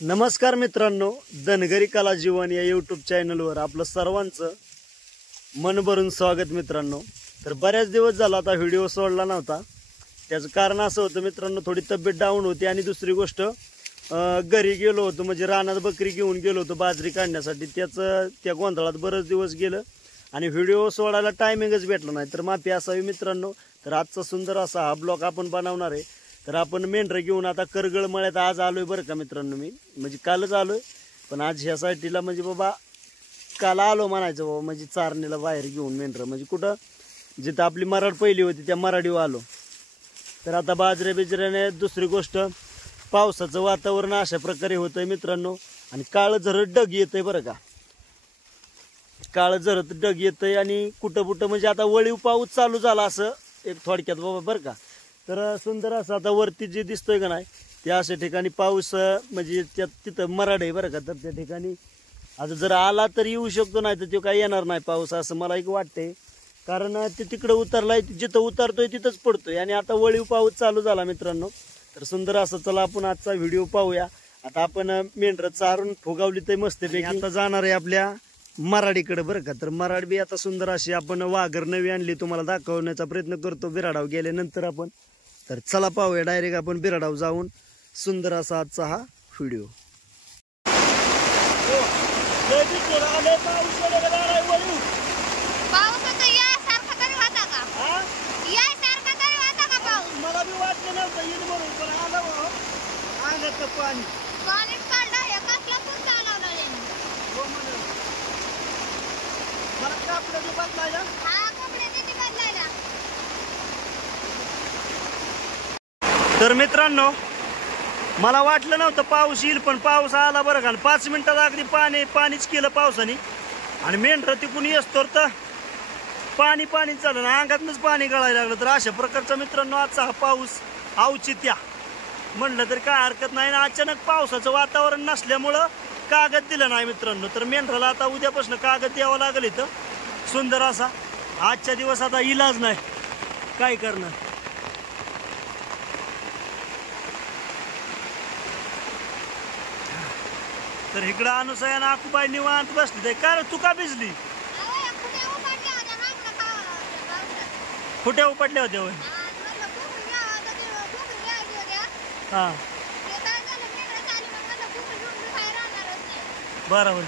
नमस्कार मित्रांनो, धनगरी कला जीवन या यूट्यूब चॅनलवर आपलं सर्वांचं मन भरून स्वागत मित्रांनो। तर बऱ्याच दिवस झाला आता व्हिडिओ सोडला नव्हता। त्याचं कारण असं होतं मित्रांनो, थोडी तब्येत डाऊन होती आणि दुसरी गोष्ट घरी गेलो होतो, म्हणजे रानात बकरी घेऊन गेलो होतो बाजरी काढण्यासाठी। त्या गोंधळात बरेच दिवस गेलं आणि व्हिडिओ सोडायला टायमिंगच भेटला नाही। तर माफी असावी मित्रांनो। तर आजचा सुंदर असा हा ब्लॉग आपण बनवणार आहे। तर आपण मेंढर घेऊन आता करगळ मळ्यात आज आलोय बरं का मित्रांनो। मी म्हणजे कालच आलोय, पण आज ह्या साईडला म्हणजे बाबा काल आलो म्हणायचं बाबा, म्हणजे चारणीला बाहेर घेऊन मेंढर, म्हणजे कुठं जिथं आपली मराड पहिली होती त्या मराडीवर आलो। तर आता बाजऱ्या बिजऱ्याने दुसरी गोष्ट पावसाचं वातावरण अशा प्रकारे होतंय मित्रांनो। आणि काळ झरत डग येतंय बरं का, काळ झरत डग येतंय आणि कुठं कुठं म्हणजे आता वळीव पाऊस चालू झाला असं एक थोडक्यात बाबा बरं का। तर सुंदर असं आता वरती जे दिसतोय का नाही त्या अशा ठिकाणी पाऊस म्हणजे तिथं मराड आहे बरं का। तर त्या ठिकाणी आता जर आला तर येऊ शकतो, नाही तर तो काही येणार नाही पाऊस असं मला एक वाटतंय। कारण ते तिकडं उतरलाय, जिथं उतरतोय तिथंच पडतोय आणि आता वळीव पाऊस चालू झाला मित्रांनो। तर सुंदर असं चला आपण आजचा व्हिडिओ पाहूया। आता आपण मेंढर चारून फुगावली तर मस्तपैकी आता जाणार आहे आपल्या मराडीकडे बरं का। तर मराड बी आता सुंदर अशी आपण वाघर नवी आणली, तुम्हाला दाखवण्याचा प्रयत्न करतो बिराडाव गेल्यानंतर आपण। तर चला पाहूया डायरेक्ट आपण बिराडाव जाऊन सुंदर असा आजचा हा व्हिडिओ। मला बी वाटलं नव्हतं येईल म्हणून, पण आलं अंगात पाणी मला कापड बी बदलायला। तर मित्रांनो मला वाटलं नव्हतं पाऊस येईल, पण पाऊस आला बरं का। 5 मिनिटात अगदी पाणीच केलं पावसाने आणि मेंढर तिकून येस्तोर तर पाणीच झालं ना, अंगातनंच पाणी गळायला लागलं। तर अशा प्रकारचा मित्रांनो आजचा हा पाऊस औचित्या म्हणलं तरी काय हरकत नाही ना। अचानक पावसाचं वातावरण नसल्यामुळं कागद दिलं नाही मित्रांनो। तर मेंढराला आता उद्यापासून कागद द्यावं लागेल इथं सुंदर असा। आजच्या दिवस आता इलाज नाही, काय करणार। तर इकडं अनुसया ना आकुबाई निवांत बसली। काय तू का भिजली? कुठे उपटल्या होत्या होय? हा बरोबर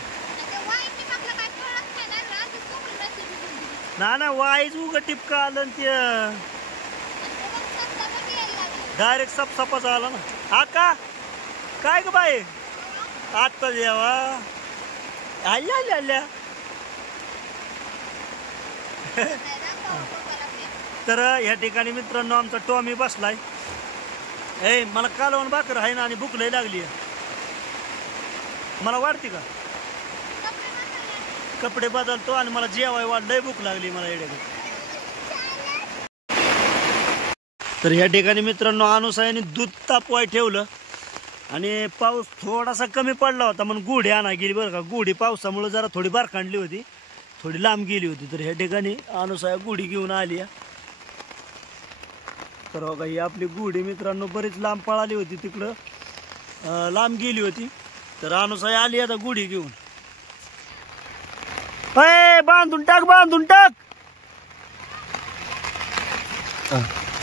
ना वाईज उग टिपका आलं ते डायरेक्ट सपसापाच आला ना। आका काय ग बाई आता जेवा आल्या तर या ठिकाणी मित्रांनो आमचा टॉमी बसलाय। ए मला कालवण भाकर आहे ना आणि भूक लय लागली मला वाटते का। कपडे बदलतो आणि मला जेवाय वाढलंय, भूक लागली मला येड्या। तर या ठिकाणी मित्रांनो अनुसायाने दूध तापवाय ठेवलं आणि पाऊस थोडासा कमी पडला होता म्हणून गुढी आणा गेली बरं का। गुढी पावसामुळे जरा थोडी बारकांडली होती, थोडी लांब गेली होती। तर ह्या ठिकाणी अनुसाया गुढी घेऊन आली। तर बघा ही आपली गुढी मित्रांनो बरीच लांब पळाली होती, तिकडं लांब गेली होती। तर अनुसाया आली आता गुढी घेऊन। बांधून टाक।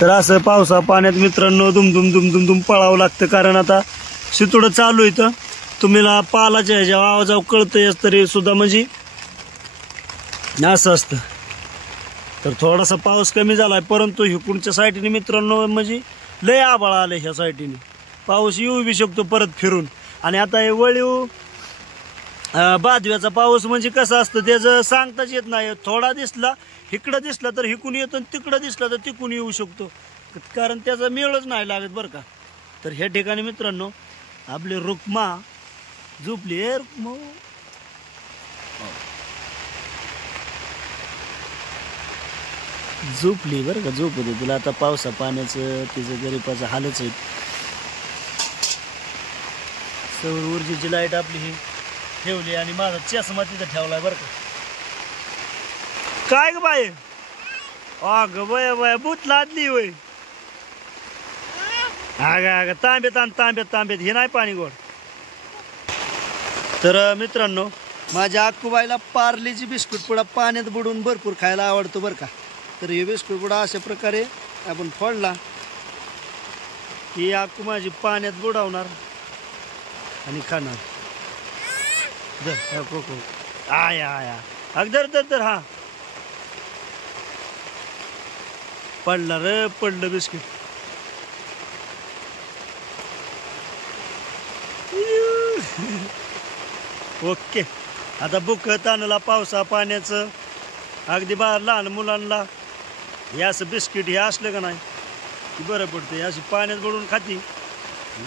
तर असं पावसा पाण्यात मित्रांनो दुम पळावं लागतं, कारण आता शितोडं चालू आहे। तुम्हाला पालाच्या ह्याच्या आवाजावर कळतंय तरी सुद्धा म्हणजे असं असतं। तर थोडासा पाऊस कमी झालाय, परंतु हिकडच्या साईडने मित्रांनो म्हणजे लय आभाळ आले ह्या साईडने, पाऊस येऊ बी शकतो परत फिरून। आणि आता हे वळीव बादव्याचा पाऊस म्हणजे कसं असतं त्याचं सांगताच येत नाही। थोडा दिसला इकडं दिसला तर हिकून येतो, तिकडं दिसला तर तिकून येऊ शकतो, कारण त्याचा मेळच नाही लागत बरं का। तर ह्या ठिकाणी मित्रांनो आपली रुक्मा झोपली झोपली बरं का। झोपू दे तुला, आता पावसा पाण्याचं तिचं गरीबाचं हालच आहे। सौर ऊर्जेची लाईट आपली ही ठेवली आणि माझा चष्मा तिथं ठेवलाय बरं का। काय ग बाय अग बाय भूत लादली होय। आग तांब्यात हे नाही पाणी गोड तर मित्रांनो, माझ्या अक्कूबाईला पार्लेजी बिस्कुट पुडा पाण्यात बुडवून भरपूर खायला आवडतो बरं का. तर हे बिस्कुट पुडा अशा प्रकारे आपण फोडला की अक्कू माझी पाण्यात बुडवणार आणि खाणार. कोको आया आया अगदर दर दर हा पडला रे, पडलं बिस्किट. ओके. आता बुक ताणला पावसा पाण्याचं अगदी बाहेर लहान मुलांना हे असं बिस्किट हे असलं का नाही की बरं पडतं. अशी पाण्यात बुडवून खाती,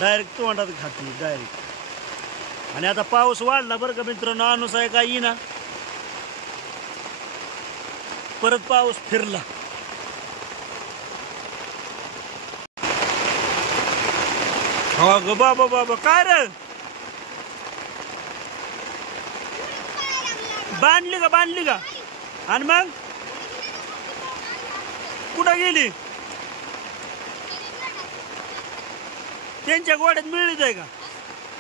डायरेक्ट तोंडात खाती डायरेक्ट. आणि आता पाऊस वाढला बरं का मित्रांनो, अनुस आहे का येईना, परत पाऊस फिरला. ग बाबा बाबा काय रे, बांधली का आणि मग कुठं गेली? त्यांच्या गोड्यात मिळलीच आहे का?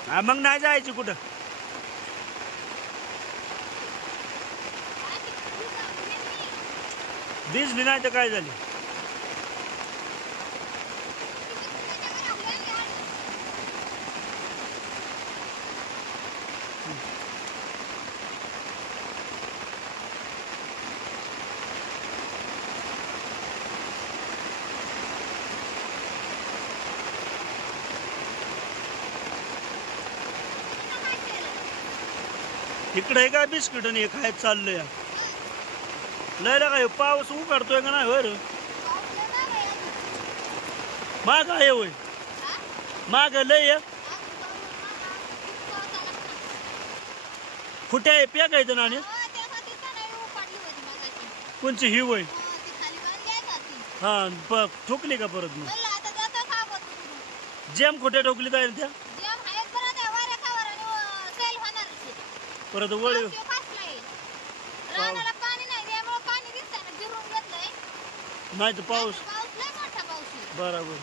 हा मग नाही जायची कुठं. दिसली नाही तर काय झाली? इकडे काय बिस्किट आणि काय चाललंय? लय काय पाऊस उघडतोय का नाही? वर माग आहे होय, माग लय कुठे आहे पेकायचं ना? कोणची ही होय? हा ठोकली का परत? मग जेम कुठे ठोकली जाईल त्या परत वळ नाही तर पाऊस. बरोबर.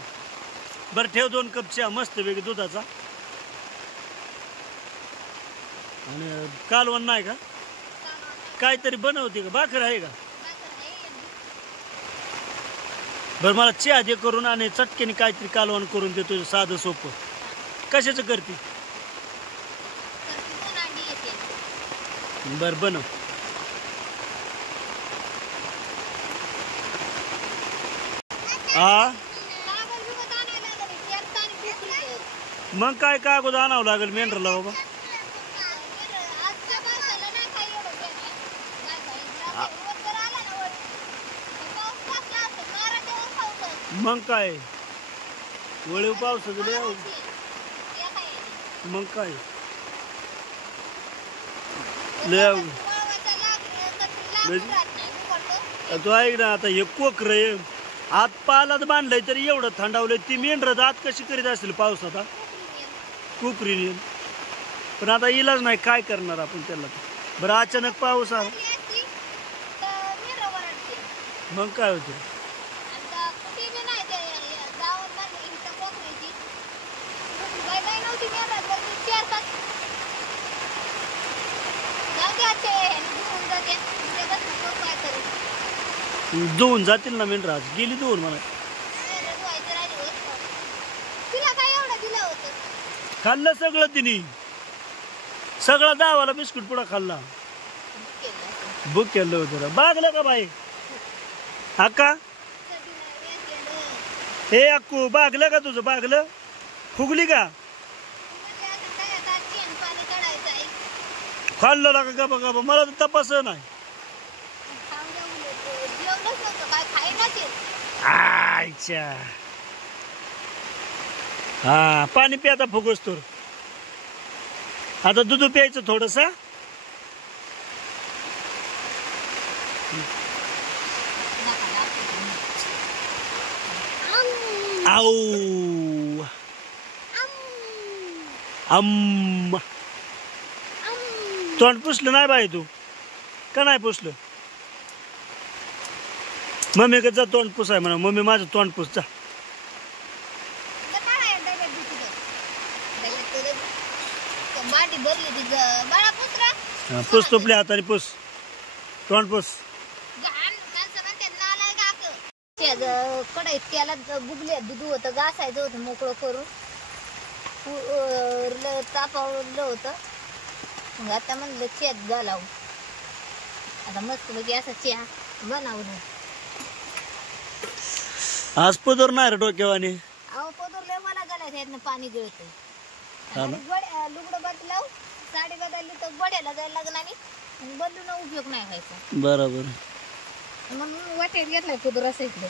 बरं ठेव 2 कप चहा मस्त पैकी दुधाचा. आणि कालवण नाही का? काहीतरी बनवते का? भाकर आहे का? बरं मला चहा दे करून आणि चटकेने काहीतरी कालवण करून देतो साधं सोपं. कशाचं करते? बर बनव. हा मग काय कागद आणावं लागेल मेंढरला बाबा. मग काय वळीव पावसाचं मग काय तू ऐक ना, आता हे कोकर आत पालात बांधलंय तरी एवढं थंडावलंय. ती मेंढर आत कशी करीत असेल पावसात? कोकरीने. पण आता इलाज नाही, काय करणार आपण त्याला. बरं अचानक पाऊस आला मग काय होतं? धुवून जातील ना मेंढर. आज गेली धुवून मला. खाल्लं सगळं तिने, सगळा दावाला बिस्कुट पुडा खाल्ला. बुक केलं होतं. बागलं का बाई? अक्का हे अक्कू बागलं का तुझं? बागलं फुगली का? खाल्लं का गबा गबा? मला तर तपास नाही. आयच्या हा पाणी प्या आता फुगस तर. आता दूध प्यायचं थोडस. आऊ तोंड पुसलं नाही बाई तू? का नाही पुसलं? मम्मी का जा तोंड पुसाय म्हणा. मम्मी माझं तोंड पुस जा. माटी भरली ती बाळा पुसरा पुस तुपल्या हाताने पुस तोंड पुस घाण माणसं म्हणतात नालाय गाक कढईत त्याला बुगले दूध होतं घासायचं होतं मोकळं करून तापावलं होतं मग आता म्हणलं चेत घालावं आता मस्त पैकी असा चहा बनवलं आज पदर नाही रे डोक्यावाने अहो पदरले मला घालायचं यातनं पाणी गळतंय लुगडं बदलाव साडी बदलली तर बड्याला जायला लागणार आणि बदलून उपयोग नाही व्हायचा बरोबर म्हणून वाटेत घेतलाय पदर असं इकडे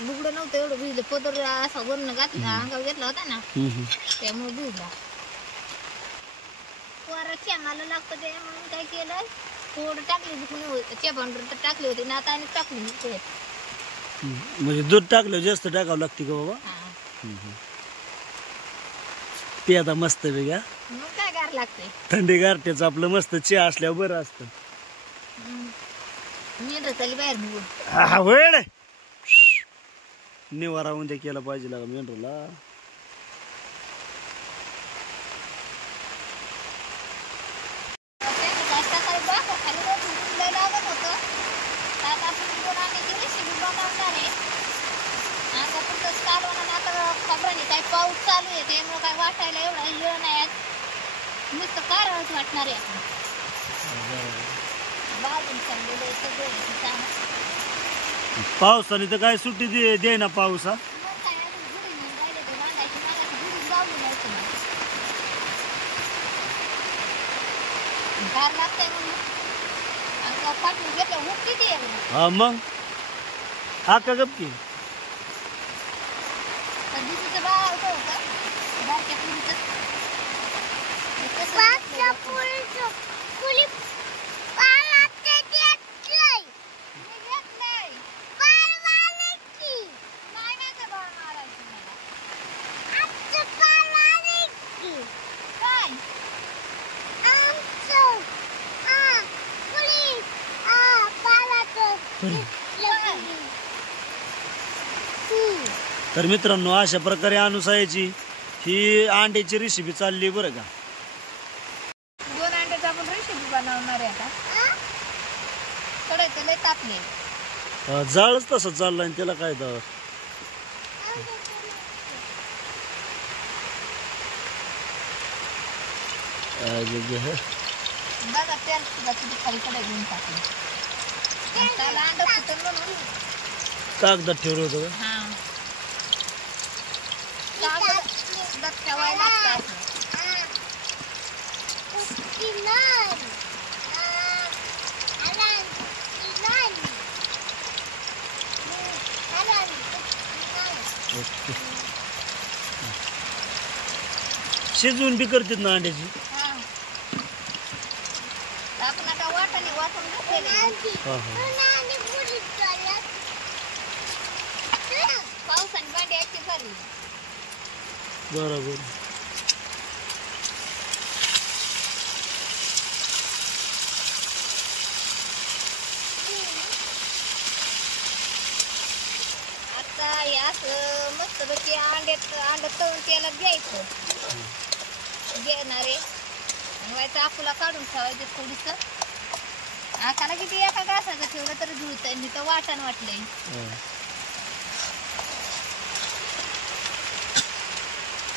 लुगडं नव्हतं एवढं भिजलं पदर असा वरण घातला अंगावर घेतला होता ना त्यामुळे भिजला पोराची आम्हाला लागतं ते म्हणून काय केलं थोडं टाकली चेपांडर तर टाकली होती ना आता आणि टाकली म्हणजे दूध टाकलं जास्त टाकावं लागते का बाबा ते आता मस्त वेगळ्या मग काय गार लागतंय थंडी गारठ्याचं आपलं मस्त चहा असल्यावर बरं असतं मेंढर चाली बाहेर निघून हा वेळ निवारा उद्या केला पाहिजे लागा मेंढरला काय पाऊस चालू आहे त्यामुळे काय वाटायला एवढा वेळ नाही नुसतं कारच वाटणार आहे बाजून चाललेलं सगळं पावसाने तर काय सुट्टी दे ना पाऊस हा गार लागतंय म्हणून पाठवून घेतलं ऊन किती आहे हा मग हा का गपकी दिदीचं बाळ होतं बारक्या तर मित्रांनो अशा प्रकारे अनुसायाची ही अंड्याची रेसिपी चालली बरं का 2 अंड्याची आपण रेसिपी बनवणार आहे आता कढईत लय तापले जाळच तसं चाललाय आणि त्याला काय दावा बघा तेल सुद्धा किती खाली कढई घेऊन टाकली त्याला अंडा फुटून म्हणून कागदात ठेवलं होतं का कागदात ठेवायला लागतं शिजवून बी करतात ना अंड्याची आपण आता वाटाने वाटून घेतलेले पावसाने भांडी ऍक्टिव्ह झाली बरोबर आता असं मस्त पैकी अंड तळून त्याला द्यायचं घेणारे व्हायचं आपूला काढून ठेवायचं थोडीस आकाला किती एका घासाचं ठेवलं तरी जुळतंय मी तर वाटण वाटलंय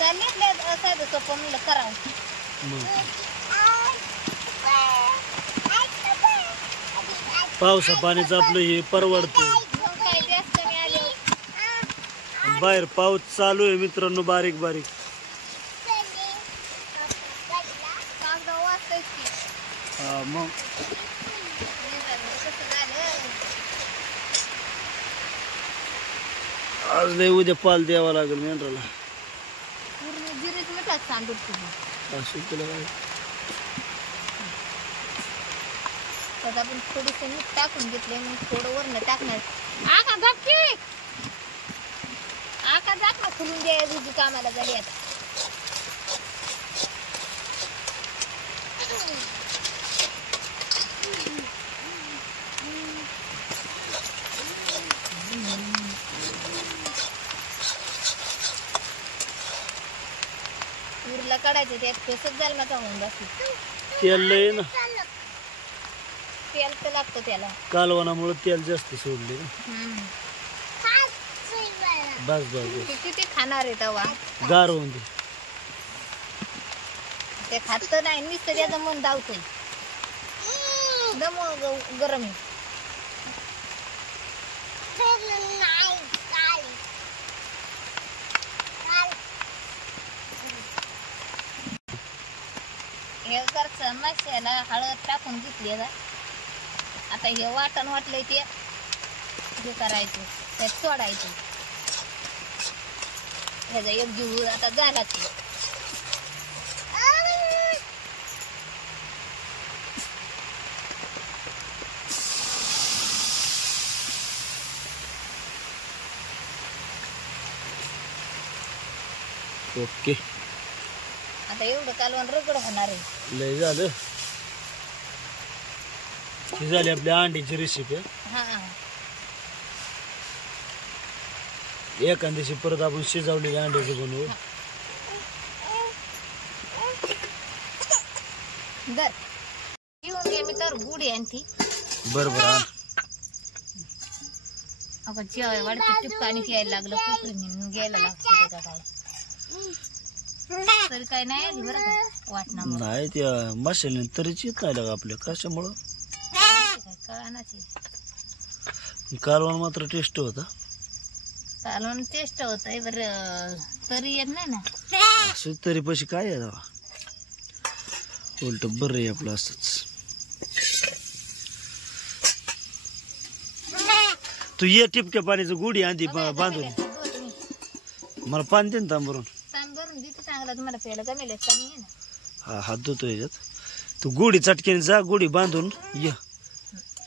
चालले साधं सोपं म्हणलं करावं पावसा पाण्याचं आपलं हे परवडतं काय जास्त नाही आले बाहेर पाऊस चालू आहे मित्रांनो बारीक बारीक कागदा वाचतोय की मग कसं झालं आज लय उद्या पाल द्यावा लागेल मेंढराला पूर्ण जिरीच मिठात सांडून तुम्ही असं केलं काय आता आपण थोडीसे मीठ टाकून घेतले मग थोडं वरण टाकणार आका गपकी आका जात ना खुलून द्या दुधी कामाला झाली आता कोपरीला काढायचं त्यात फेसच जाईल ना होऊन जाते. तेल लय ना, तेल तर लागतं त्याला. कालवणामुळे तेल जास्त सोडले ना. बस बस बस. ते किती खाणार आहे तवा गार होऊन दे. ते खात नाही नुसतं त्याचं मन धावतंय. दम गरम आहे. हे घरचं माश्याला हळद टाकून घेतली आता हे वाटण वाटलंय ते हे करायचं त्यात सोडायचं. ह्याचा एक जीव आता झाला ते. ओके. आता एवढं कालवण रगड होणार आहे. लय झालं. ही झाली आपल्या अंड्याची रेसिपी. हा एका दिवशी परत आपण शिजवलेल्या अंड्याचं बनवू. दर येऊन घे मी तर गुढी आणती. बरोबर आण. अगं जेवाय वाढते टिपका आणि घ्यायला लागलं कोकरीने घ्यायला लागतं त्याचा काय तरी काय नाही आली बरं का वाटणा नाही त्या मसाल्याने तरीच येत नाही लागा आपल्या कशामुळं कळानाची. कालवण मात्र टेस्ट होता. कालवण टेस्ट होत आहे बरं तरी येत नाही ना. असं तरी पैसे काय आहे दावा उलट बरं आहे आपलं असंच. तू ये टिपक्या पाण्याचं गुढी आधी बांधून मला पाणी दे ना तांबरून. भरून देते चांगला तुम्हाला प्यायला कमी कमी आहे ना. हा हात धुतो याच्यात. तू गुढी चटकेने जा गुढी बांधून ये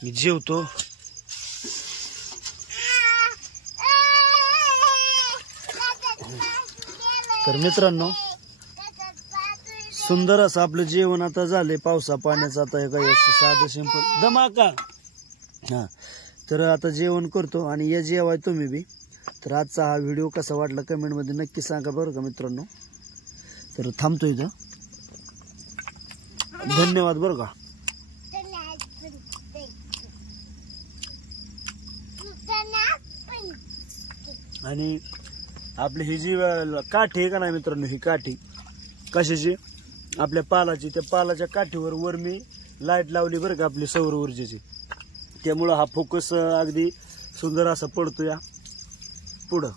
मी जेवतो. तर मित्रांनो सुंदर असं आपलं जेवण आता झालंय पावसा पाण्याचं. आता हे काय साधं सिंपल धमाका. हा तर आता जेवण करतो आणि या जेवाय तुम्ही बी. तर आजचा हा व्हिडिओ कसा वाटला कमेंटमध्ये नक्की सांगा बरं का मित्रांनो. तर थांबतो इथं. धन्यवाद बरं का. आणि आपली ही जी काठी आहे का नाही मित्रांनो ही काठी कशाची आपल्या पालाची त्या पालाच्या काठीवर वर मी लाईट लावली बरं का आपली सौर ऊर्जेची. त्यामुळं हा फोकस अगदी सुंदर असा पडतो या पुढं.